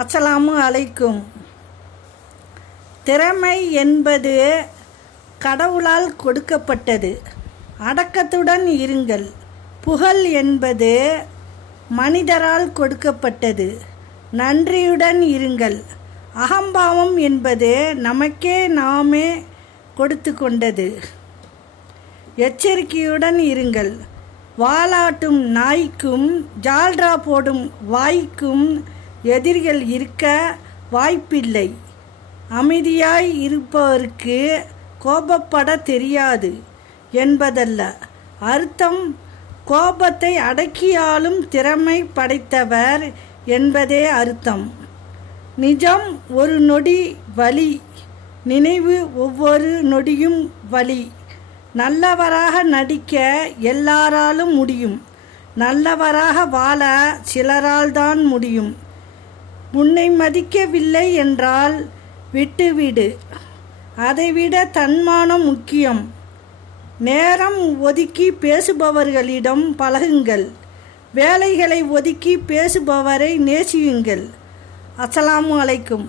அஸ்ஸலாமு அலைக்கும். திறமை என்பது கடவுளால் கொடுக்கப்பட்டது. அடக்கத்துடன் இருங்கள். புகழ் என்பது மனிதரால் கொடுக்கப்பட்டது. நன்றியுடன் இருங்கள். அகம்பாவம் என்பது நமக்கே நாமே கொடுத்து கொண்டது. எச்சரிக்கையுடன் இருங்கள். வாலாட்டும் நாய்க்கும் ஜால்ரா போடும் வாய்க்கும் எதிரிகள் இருக்க வாய்ப்பில்லை. அமைதியாய் இருப்பவருக்கு கோபப்பட தெரியாது என்பதல்ல. அர்த்தம் கோபத்தை அடக்கியாலும் திறமை படைத்தவர் என்பதே அர்த்தம். நிஜம் ஒரு நொடி வலி நினைவு ஒவ்வொரு நொடியும் வலி. நல்லவராக நடிக்க எல்லாராலும் முடியும். நல்லவராக வாழ சிலரால் தான் முடியும். உன்னை மதிக்கவில்லை என்றால் விட்டுவிடு. அதைவிட தன்மானம் முக்கியம். நேரம் ஒதுக்கி பேசுபவர்களிடம் பழகுங்கள். வேலைகளை ஒதுக்கி பேசுபவரை நேசியுங்கள். அஸ்ஸலாமு அலைக்கும்.